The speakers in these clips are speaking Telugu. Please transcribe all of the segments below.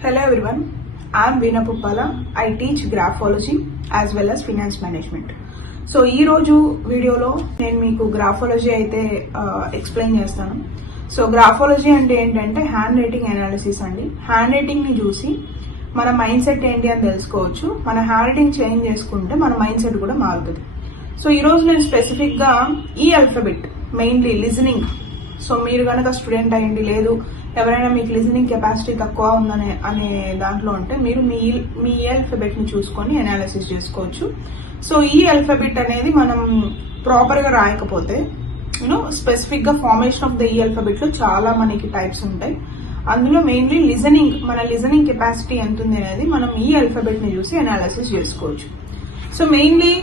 Hello everyone, I am Veena Puppala. I teach graphology as well as finance management. So ఈ రోజు వీడియోలో నేను మీకు గ్రాఫాలజీ అయితే ఎక్స్ప్లెయిన్ చేస్తాను. సో గ్రాఫాలజీ అంటే ఏంటంటే హ్యాండ్ రైటింగ్ అనాలిసిస్ అండి. హ్యాండ్ రైటింగ్ ని చూసి మన మైండ్ సెట్ ఏంటి అని తెలుసుకోవచ్చు. మన హ్యాండ్ రైటింగ్ చేంజ్ చేసుకుంటే మన మైండ్ సెట్ కూడా మారుతుంది. సో ఈ రోజు నేను స్పెసిఫిక్ గా ఈ ఆల్ఫాబెట్ మెయిన్లీ లిజనింగ్. సో మీరు కనుక స్టూడెంట్ అయ్యండి, లేదు ఎవరైనా మీకు లిజనింగ్ కెపాసిటీ తక్కువ ఉందనే దాంట్లో ఉంటే మీరు మీ ఈ ఆల్ఫాబెట్ ని చూసుకొని అనాలిసిస్ చేసుకోవచ్చు. సో ఈ ఆల్ఫాబెట్ అనేది మనం ప్రాపర్ గా రాయకపోతే స్పెసిఫిక్ గా ఫార్మేషన్ ఆఫ్ ద ఈ ఆల్ఫాబెట్ లో చాలా మనకి టైప్స్ ఉంటాయి. అందులో మెయిన్లీ మన లిజనింగ్ కెపాసిటీ ఎంత ఉంది అనేది మనం ఈ ఆల్ఫాబెట్ ని చూసి అనాలిసిస్ చేసుకోవచ్చు. సో మెయిన్లీ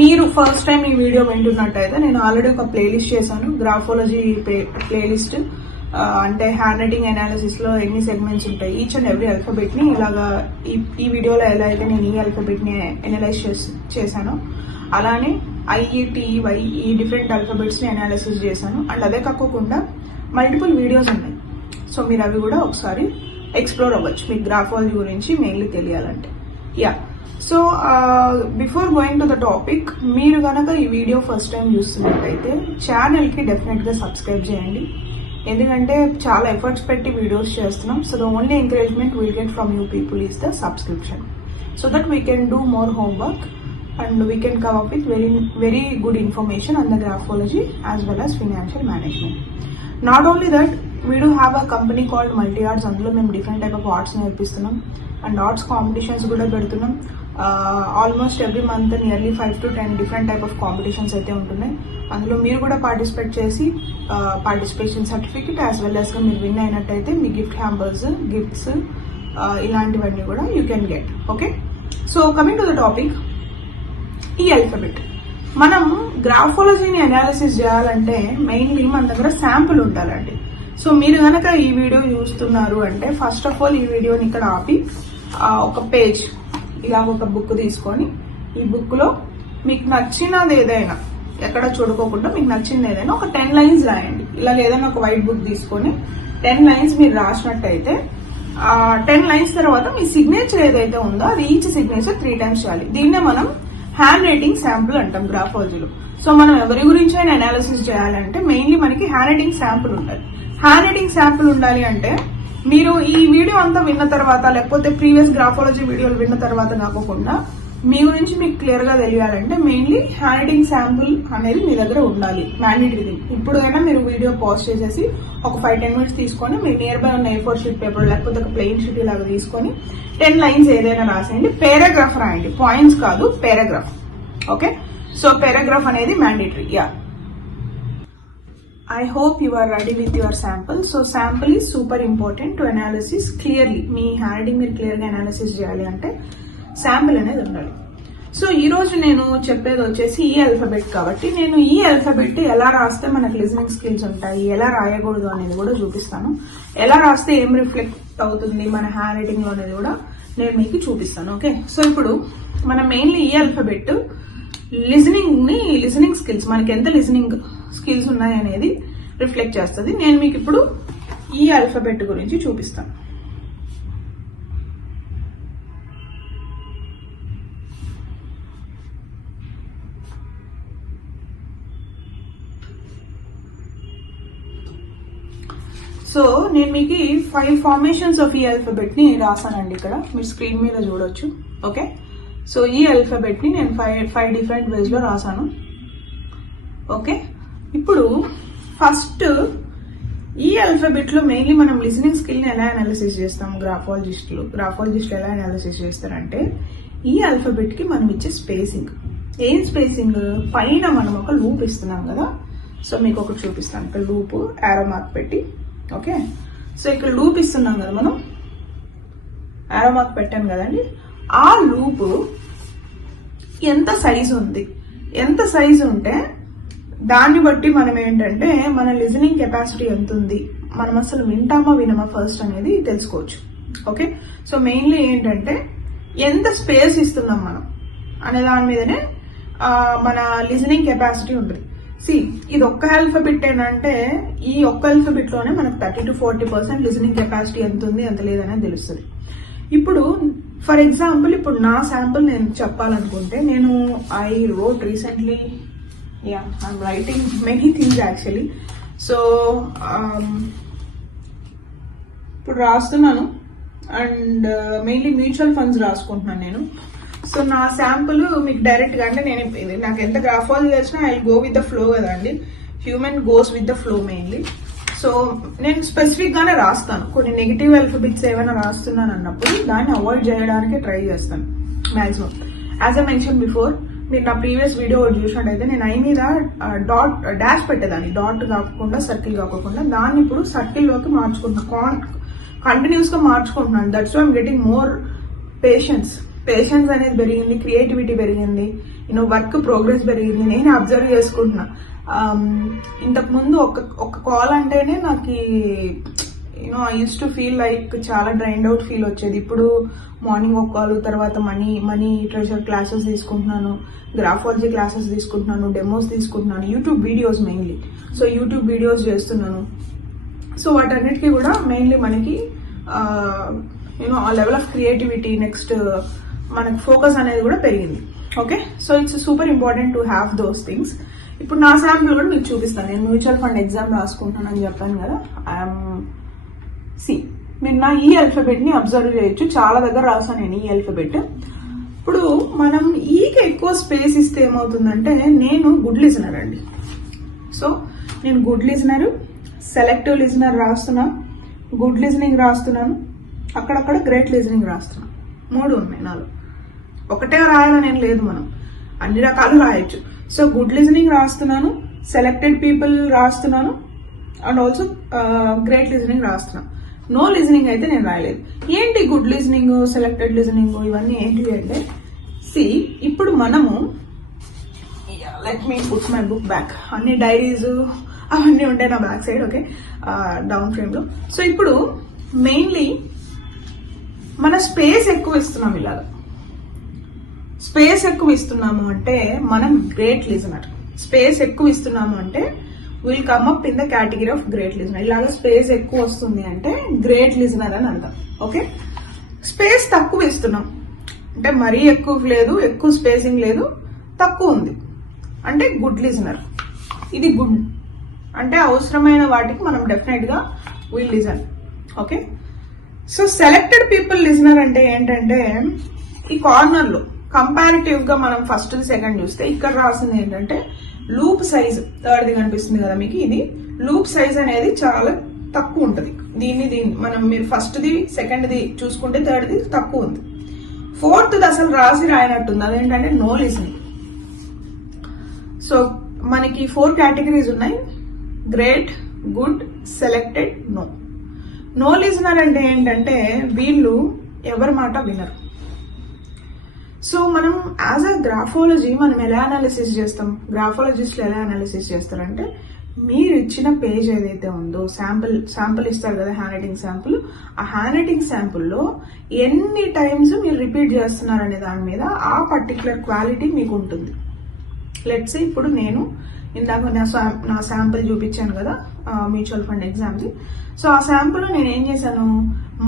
మీరు ఫస్ట్ టైం ఈ వీడియో వింటున్నట్టయితే నేను ఆల్రెడీ ఒక ప్లేలిస్ట్ చేశాను, గ్రాఫాలజీ ప్లేలిస్ట్. అంటే హ్యాండ్ రైటింగ్ అనాలిసిస్ లో ఎన్ని సెగ్మెంట్స్ ఉంటాయి, ఈచ్ అండ్ ఎవ్రీ ఆల్ఫాబెట్ ని ఇలాగా ఈ వీడియోలో ఎలా అయితే నేను ఈ ఆల్ఫాబెట్ ని అనలైజ్ చేశాను, అలానే IETY ఈ డిఫరెంట్ ఆల్ఫాబెట్స్ ని అనాలిసిస్ చేశాను. అండ్ అదే కాకుండా మల్టిపుల్ వీడియోస్ ఉన్నాయి. సో మీరు అవి కూడా ఒకసారి ఎక్స్ప్లోర్ అవ్వచ్చు మీకు గ్రాఫాలజీ గురించి మెయిన్లీ తెలియాలంటే. So before going to the topic, మీరు కనుక ఈ వీడియో ఫస్ట్ టైం చూస్తున్నట్టయితే ఛానల్ కి డెఫినెట్ గా సబ్స్క్రైబ్ చేయండి. ఎందుకంటే చాలా ఎఫర్ట్స్ పెట్టి వీడియోస్ చేస్తున్నాం. So the only encouragement will get from you people is the subscription, so that we can do more homework and we can come up with very good information on the graphology as well as financial management. Not only that, we do have a company called Multi Arts. అందులో మేము డిఫరెంట్ టైప్ ఆఫ్ ఆర్ట్స్ నేర్పిస్తున్నాం అండ్ ఆర్ట్స్ కాంపిటీషన్స్ కూడా పెడుతున్నాం. Almost every month nearly 5 to 10 different type of competitions అయితే ఉంటున్నాయి. అందులో మీరు కూడా పార్టిసిపేట్ చేసి participation certificate as well as గా మీరు విన్ అయినట్టయితే మీ గిఫ్ట్ హ్యాంబర్స్, గిఫ్ట్స్ ఇలాంటివన్నీ కూడా you can get. Okay, so coming to the topic, ఈ ఆల్ఫాబెట్ మనం గ్రాఫాలజీని అనాలిసిస్ చేయాలంటే మెయిన్లీ మన దగ్గర శాంపుల్ ఉండాలండి. సో మీరు కనుక ఈ వీడియో చూస్తున్నారు అంటే ఫస్ట్ ఆఫ్ ఆల్ ఈ వీడియోని ఇక్కడ ఆపి ఒక పేజ్ ఇలా ఒక బుక్ తీసుకొని ఈ బుక్ లో మీకు నచ్చినది ఏదైనా, ఎక్కడ చూడుకోకుండా మీకు నచ్చింది ఏదైనా ఒక 10 లైన్స్ రాయండి. ఇలా ఏదైనా ఒక వైట్ బుక్ తీసుకొని 10 లైన్స్ మీరు రాసినట్టయితే 10 లైన్స్ తర్వాత మీ సిగ్నేచర్ ఏదైతే ఉందో అది ఈచ్ సిగ్నేచర్ 3 times చేయాలి. దీన్నే మనం హ్యాండ్ రైటింగ్ శాంపుల్ అంటాం గ్రాఫాలజీలో. సో మనం ఎవరి గురించి అయినా అనాలిసిస్ చేయాలంటే మెయిన్లీ మనకి హ్యాండ్ రైటింగ్ శాంపుల్ ఉండాలి. హ్యాండ్ రైటింగ్ శాంపుల్ ఉండాలి అంటే మీరు ఈ వీడియో అంతా విన్న తర్వాత, లేకపోతే ప్రీవియస్ గ్రాఫాలజీ వీడియోలు విన్న తర్వాత కాకుండా మీ గురించి మీకు క్లియర్ గా తెలియాలంటే మెయిన్లీ హ్యాండ్ రైటింగ్ శాంపుల్ అనేది మీ దగ్గర ఉండాలి, మ్యాండేటరీ. ఇప్పుడైనా మీరు వీడియో పాజ్ చేసేసి ఒక 5-10 minutes తీసుకొని మీరు నియర్ బై ఉన్న A4 షీట్ పేపర్ లేకపోతే ఒక ప్లెయిన్ షీట్ లాగా తీసుకొని 10 లైన్స్ ఏదైనా రాసేయండి. పారాగ్రాఫ్ రాయండి, పాయింట్స్ కాదు, పారాగ్రాఫ్. ఓకే, సో పారాగ్రాఫ్ అనేది mandatory. I hope you are ready with your sample. So sample is super important to analysis clearly. Me hand writing మీరు క్లియర్ గా అనాలిసిస్ చేయాలి అంటే శాంపుల్ అనేది ఉండాలి. సో ఈ రోజు నేను చెప్పేది వచ్చేసి ఈ ఆల్ఫాబెట్ కాబట్టి నేను ఈ ఆల్ఫాబెట్ ఎలా రాస్తే మనకు లిజనింగ్ స్కిల్స్ ఉంటాయి, ఎలా రాయకూడదు అనేది కూడా చూపిస్తాను. ఎలా రాస్తే ఏం రిఫ్లెక్ట్ అవుతుంది మన హ్యాండ్ రైటింగ్ లో అనేది కూడా నేను మీకు చూపిస్తాను. ఓకే, సో ఇప్పుడు మనం మెయిన్లీ ఈ ఆల్ఫాబెట్ లిజనింగ్ స్కిల్స్, మనకి ఎంత లిజనింగ్ స్కిల్స్ ఉన్నాయి అనేది రిఫ్లెక్ట్ చేస్తుంది. నేను మీకు ఇప్పుడు ఈ ఆల్ఫాబెట్ గురించి చూపిస్తాను. సో నేను మీకు 5 ఫార్మేషన్స్ ఆఫ్ ఈ ఆల్ఫాబెట్ ని రాసానండి. ఇక్కడ మీరు స్క్రీన్ మీద చూడొచ్చు. ఓకే, సో ఈ ఆల్ఫాబెట్ ని నేను 5 డిఫరెంట్ వేస్ లో రాసాను. ఓకే, ఇప్పుడు ఫస్ట్ ఈ ఆల్ఫాబెట్ లో మెయిన్లీ మనం లిజనింగ్ స్కిల్ ని ఎలా అనాలిసిస్ చేస్తాం, గ్రాఫాలజిస్టులు ఎలా అనాలిసిస్ చేస్తారంటే ఈ ఆల్ఫాబెట్ కి మనం ఇచ్చే స్పేసింగ్. ఏం స్పేసింగ్? పైన మనం ఒక లూప్ ఇస్తున్నాం కదా. సో మీకు ఒకటి చూపిస్తాను. ఇక్కడ లూప్ యారో మార్క్ పెట్టి, ఓకే, సో ఇక్కడ లూప్ ఇస్తున్నాం కదా, మనం యారో మార్క్ పెట్టాం కదండి. ఆ లూప్ ఎంత సైజు ఉంది, ఎంత సైజు ఉంటే దాన్ని బట్టి మనం ఏంటంటే మన లిజనింగ్ కెపాసిటీ ఎంత ఉంది, మనం అసలు వింటామా వినమా ఫస్ట్ అనేది తెలుసుకోవచ్చు. ఓకే, సో మెయిన్లీ ఏంటంటే ఎంత స్పేస్ ఇస్తున్నాం మనం అనే దాని మీదనే మన లిజనింగ్ కెపాసిటీ ఉంటుంది. సి ఇది ఒక్క ఆల్ఫాబెట్ ఏంటంటే ఈ ఒక్క ఆల్ఫాబెట్ లోనే మనకు 30 to 40% లిసనింగ్ కెపాసిటీ ఎంత ఉంది ఎంత లేదనేది తెలుస్తుంది. ఇప్పుడు ఫర్ ఎగ్జాంపుల్ ఇప్పుడు నా శాంపుల్ నేను చెప్పాలనుకుంటే నేను I wrote recently I'm writing many things actually. So ఇప్పుడు రాస్తున్నాను అండ్ మెయిన్లీ మ్యూచువల్ ఫండ్స్ రాసుకుంటున్నాను నేను. సో నా శాంపుల్ మీకు డైరెక్ట్ గా అంటే నేను నాకు ఎంత గ్రాఫాలజీ వచ్చినా I go with the flow కదండి. Human goes with the flow mainly. So నేను స్పెసిఫిక్ గానే రాస్తాను. కొన్ని నెగిటివ్ ఆల్ఫాబెట్స్ ఏమైనా రాస్తున్నాను అన్నప్పుడు దాన్ని అవాయిడ్ చేయడానికి ట్రై చేస్తాను maximum. As I mention before, మీరు నా ప్రీవియస్ వీడియో చూసినట్టయితే నేను ఐ మీద డాష్ పెట్టేదాన్ని, డాట్ కాకుండా సర్కిల్ కాకుండా దాన్ని ఇప్పుడు సర్కిల్ లోకి మార్చుకుంటున్నాను, కంటిన్యూస్ గా మార్చుకుంటున్నాను. That's why I'm getting more patience అనేది పెరిగింది, క్రియేటివిటీ పెరిగింది, వర్క్ ప్రోగ్రెస్ పెరిగింది. నేను అబ్జర్వ్ చేసుకుంటున్నా. ఇంతకు ముందు ఒక కాల్ అంటేనే నాకు I use to feel like చాలా డ్రైన్డ్ అవుట్ ఫీల్ వచ్చేది. ఇప్పుడు మార్నింగ్ ఒక కాల్, తర్వాత మనీ ట్రెజర్ క్లాసెస్ తీసుకుంటున్నాను, గ్రాఫాలజీ క్లాసెస్ తీసుకుంటున్నాను, డెమోస్ తీసుకుంటున్నాను, YouTube videos mainly. So YouTube videos చేస్తున్నాను. సో వాటన్నిటికీ కూడా మెయిన్లీ మనకి ఆ లెవెల్ ఆఫ్ క్రియేటివిటీ, నెక్స్ట్ మనకి ఫోకస్ అనేది కూడా పెరిగింది. Okay, so it's super important to have those things. ఇప్పుడు నా శాంపుల్ కూడా మీకు చూపిస్తాను. నేను మ్యూచువల్ ఫండ్ ఎగ్జామ్ రాసుకుంటున్నాను అని చెప్పాను కదా. మీరు నా ఈ ఆల్ఫాబెట్ ని అబ్జర్వ్ చేయొచ్చు, చాలా దగ్గర రాసాను నేను ఈ ఆల్ఫాబెట్. ఇప్పుడు మనం ఈకి ఎక్కువ స్పేస్ ఇస్తే ఏమవుతుందంటే, నేను గుడ్ లిజనర్ అండి. సో నేను గుడ్ లిజనర్, సెలెక్టివ్ లిజనర్ రాస్తున్నా, గుడ్ లిజనింగ్ రాస్తున్నాను, అక్కడక్కడ గ్రేట్ లిజనింగ్ రాస్తున్నాను. 3 ఉన్నాయి నాలో. ఒకటే రాయాలని ఏం లేదు, మనం అన్ని రకాలు రాయొచ్చు. సో గుడ్ లిజనింగ్ రాస్తున్నాను, సెలెక్టెడ్ పీపుల్ రాస్తున్నాను, అండ్ ఆల్సో గ్రేట్ లిజనింగ్ రాస్తున్నాను. నో లిజనింగ్ అయితే నేను రాయలేదు. ఏంటి గుడ్ లిజనింగ్, సెలెక్టెడ్ లిజనింగ్ ఇవన్నీ ఏంటి అంటే, ఇప్పుడు మనము let me put my book back. అన్ని డైరీస్ అవన్నీ ఉంటాయి నా back side. Okay, down frame లో. సో ఇప్పుడు మెయిన్లీ మన స్పేస్ ఎక్కువ ఇస్తున్నాం. ఇలాగా స్పేస్ ఎక్కువ ఇస్తున్నాము అంటే మనం గ్రేట్ లిజనర్. స్పేస్ ఎక్కువ ఇస్తున్నాము అంటే will come up in the category of great listener. ఇలాగా స్పేస్ ఎక్కువ వస్తుంది అంటే గ్రేట్ లిజనర్ అని అర్థం. ఓకే, స్పేస్ తక్కువ ఇస్తున్నాం అంటే మరీ ఎక్కువ లేదు, ఎక్కువ స్పేసింగ్ లేదు, తక్కువ ఉంది అంటే గుడ్ లిజనర్. ఇది గుడ్ అంటే అవసరమైన వాటికి మనం డెఫినెట్ గా will listen. Okay, so selected people listener అంటే ఏంటంటే, ఈ కార్నర్ లో కంపారిటివ్ గా మనం ఫస్ట్ సెకండ్ చూస్తే ఇక్కడ రాసింది ఏంటంటే లూప్ సైజ్. థర్డ్ది కనిపిస్తుంది కదా మీకు, ఇది లూప్ సైజ్ అనేది చాలా తక్కువ ఉంటుంది. దీన్ని మనం మీరు ఫస్ట్ది సెకండ్ది చూసుకుంటే థర్డ్ది తక్కువ ఉంది. ఫోర్త్ది అసలు రాయనట్టుంది. అదేంటంటే నో లిజనింగ్. సో మనకి 4 కేటగిరీస్ ఉన్నాయి: great, good, selected, no. No listener అంటే ఏంటంటే వీళ్ళు ఎవరి మాట వినరు. సో మనం యాజ్ అ గ్రాఫాలజీ మనం ఎలా అనాలిసిస్ చేస్తాం, గ్రాఫాలజిస్ట్లు ఎలా అనాలిసిస్ చేస్తారంటే, మీరు ఇచ్చిన పేజ్ ఏదైతే ఉందో, శాంపుల్ ఇస్తారు కదా, హ్యాండ్ రైటింగ్ శాంపుల్, ఆ హ్యాండ్ రైటింగ్ శాంపుల్లో ఎన్ని టైమ్స్ మీరు రిపీట్ చేస్తున్నారనే దాని మీద ఆ పర్టికులర్ క్వాలిటీ మీకు ఉంటుంది. లెట్స్ ఇప్పుడు నేను ఇందాక నా శాంపుల్ చూపించాను కదా మ్యూచువల్ ఫండ్ ఎగ్జామ్ది. సో ఆ శాంపుల్ నేను ఏం చేశాను,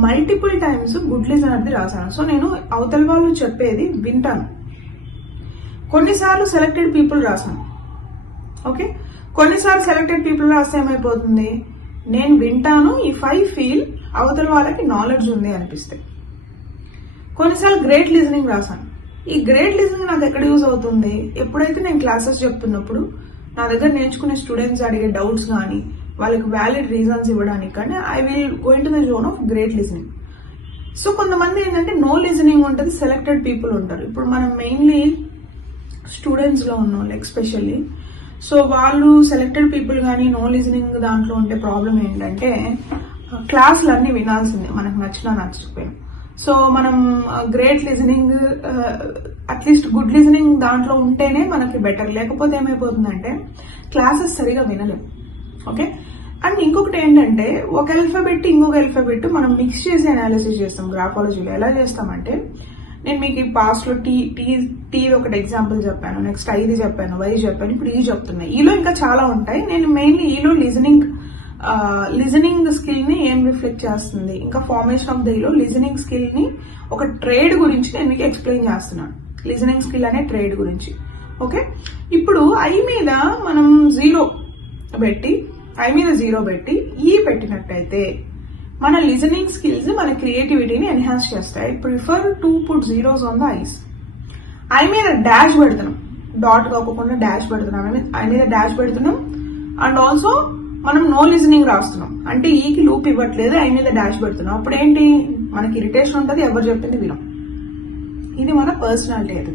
మల్టిపుల్ టైమ్స్ గుడ్ లిజనర్ది రాశాను. సో నేను అవతల వాళ్ళు చెప్పేది వింటాను. కొన్నిసార్లు సెలెక్టెడ్ పీపుల్ రాశాను. ఓకే, కొన్నిసార్లు సెలెక్టెడ్ పీపుల్ రాస్తే ఏమైపోతుంది, నేను వింటాను ఇఫ్ ఐ ఫీల్ అవతల వాళ్ళకి నాలెడ్జ్ ఉంది అనిపిస్తే. కొన్నిసార్లు గ్రేట్ లిజనింగ్ రాశాను. ఈ గ్రేట్ లిజనింగ్ నాకు ఎక్కడ యూజ్ అవుతుంది, ఎప్పుడైతే నేను క్లాసెస్ చెప్తున్నప్పుడు నా దగ్గర నేర్చుకునే స్టూడెంట్స్ అడిగే డౌట్స్ కానీ వాళ్ళకి వ్యాలిడ్ రీజన్స్ ఇవ్వడానికి కానీ I will go in to the zone of great listening. So కొంతమంది ఏంటంటే నో లిజనింగ్ ఉంటుంది, సెలెక్టెడ్ పీపుల్ ఉంటారు. ఇప్పుడు మనం మెయిన్లీ స్టూడెంట్స్ లో ఉన్నాం ఎస్పెషల్లీ. సో వాళ్ళు సెలెక్టెడ్ పీపుల్ కానీ నో లిజనింగ్ దాంట్లో ఉంటే ప్రాబ్లం ఏంటంటే క్లాసులు అన్ని వినాల్సిందే, మనకు నచ్చినా నచ్చకపోయినా. సో మనం great listening at least good listening దాంట్లో ఉంటేనే మనకి బెటర్. లేకపోతే ఏమైపోతుందంటే క్లాసెస్ సరిగా వినలేం. ఓకే, అండ్ ఇంకొకటి ఏంటంటే ఒక ఆల్ఫాబెట్ ఇంకొక ఆల్ఫాబెట్ మనం మిక్స్ చేసి అనాలిసిస్ చేస్తాం గ్రాఫాలజీలో. ఎలా చేస్తామంటే నేను మీకు ఈ పాస్ట్ లో టీ ఒకటి ఎగ్జాంపుల్ చెప్పాను, నెక్స్ట్ ఐది చెప్పాను, వై చెప్పాను, ఇప్పుడు ఈ చెప్తున్నాయి. ఈలో ఇంకా చాలా ఉంటాయి. నేను మెయిన్లీ ఈలో లిజనింగ్ స్కిల్ ని ఏం రిఫ్లెక్ట్ చేస్తుంది, ఇంకా ఫార్మేషన్ ఆఫ్ ద ఈలో లిజనింగ్ స్కిల్ ని ఒక ట్రేడ్ గురించి నేను మీకు ఎక్స్ప్లెయిన్ చేస్తున్నాను. లిజనింగ్ స్కిల్ అనే ట్రేడ్ గురించి. ఓకే, ఇప్పుడు ఐ మీద మనం 0 పెట్టి ఈ పెట్టినట్టయితే మన లిజనింగ్ స్కిల్స్ మన క్రియేటివిటీని ఎన్హాన్స్ చేస్తాయి. I prefer to put zeros on the ice. I మీద డాష్ పెడుతున్నాం, డాట్ కాకుండా డాష్ పెడుతున్నాం, ఐ మీద డాష్ పెడుతున్నాం. అండ్ ఆల్సో మనం నో లిజనింగ్ రాస్తున్నాం, అంటే ఈకి లూప్ ఇవ్వట్లేదు, ఐ మీద డాష్ పెడుతున్నాం. అప్పుడు ఏంటి, మనకి ఇరిటేషన్ ఉంటుంది, ఎవరు చెప్పింది వినం. ఇది మన పర్సనాలిటీ అది.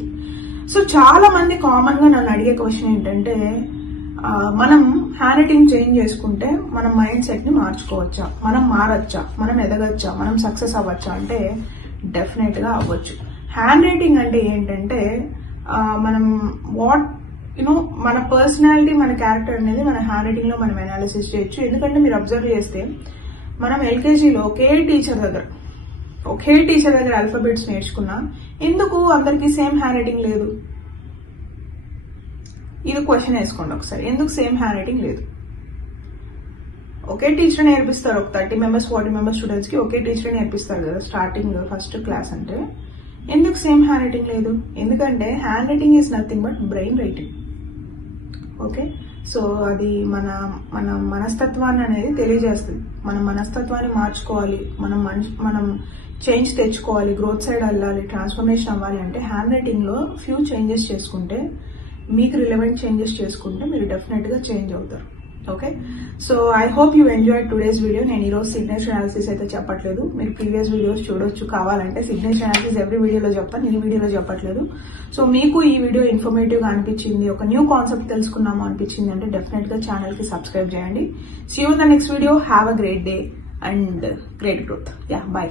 సో చాలా మంది కామన్ గా నన్ను అడిగే క్వశ్చన్ ఏంటంటే, మనం హ్యాండ్ రైటింగ్ చేంజ్ చేసుకుంటే మన మైండ్ సెట్ ని మార్చుకోవచ్చా, మనం మారచ్చా, మనం ఎదగచ్చా, మనం సక్సెస్ అవ్వచ్చా అంటే డెఫినెట్ గా అవ్వచ్చు. హ్యాండ్ రైటింగ్ అంటే ఏంటంటే మనం మన పర్సనాలిటీ, మన క్యారెక్టర్ అనేది మన హ్యాండ్ రైటింగ్ లో మనం అనాలిసిస్ చేయొచ్చు. ఎందుకంటే మీరు అబ్జర్వ్ చేస్తే మనం ఎల్కేజీలో ఒకే టీచర్ దగ్గర ఆల్ఫాబెట్స్ నేర్చుకున్నా, ఎందుకు అందరికీ సేమ్ హ్యాండ్ రైటింగ్ లేదు? ఇది క్వశ్చన్ వేసుకోండి ఒకసారి, ఎందుకు సేమ్ హ్యాండ్ రైటింగ్ లేదు? ఒకే టీచర్ నేర్పిస్తారు, ఒక 30 మెంబర్స్ 40 మెంబర్స్ స్టూడెంట్స్ కి ఒకే టీచర్ నేర్పిస్తారు కదా స్టార్టింగ్ ఫస్ట్ క్లాస్ అంటే. ఎందుకు సేమ్ హ్యాండ్ రైటింగ్ లేదు? ఎందుకంటే hand writing is nothing but brain writing. Okay, so అది మన మనస్తత్వాన్ని అనేది తెలియజేస్తుంది. మన మనస్తత్వాన్ని మార్చుకోవాలి, మనం చేంజ్ తెచ్చుకోవాలి, గ్రోత్ సైడ్ వెళ్ళాలి, ట్రాన్స్ఫర్మేషన్ అవ్వాలి అంటే హ్యాండ్ రైటింగ్ లో ఫ్యూ చేంజెస్ చేసుకుంటే, మీకు రిలవెంట్ చేంజెస్ చేసుకుంటే మీరు డెఫినెట్ గా చేంజ్ అవుతారు. Okay, so I hope you enjoy today's video. నేను ఈరోజు సిగ్నేచర్ అనాలిసిస్ అయితే చెప్పట్లేదు, మీరు ప్రీవియస్ వీడియోస్ చూడొచ్చు కావాలంటే. సిగ్నేచర్ అనాలిసిస్ ఎవ్రీ వీడియోలో చెప్తాను, ఈ వీడియోలో చెప్పట్లేదు. సో మీకు ఈ వీడియో ఇన్ఫర్మేటివ్ గా అనిపించింది, ఒక న్యూ కాన్సెప్ట్ తెలుసుకున్నాము అనిపించింది అంటే డెఫినెట్ గా ఛానల్ కి సబ్స్క్రైబ్ చేయండి. See you in the next video. Have a great day and great growth. Yeah, by.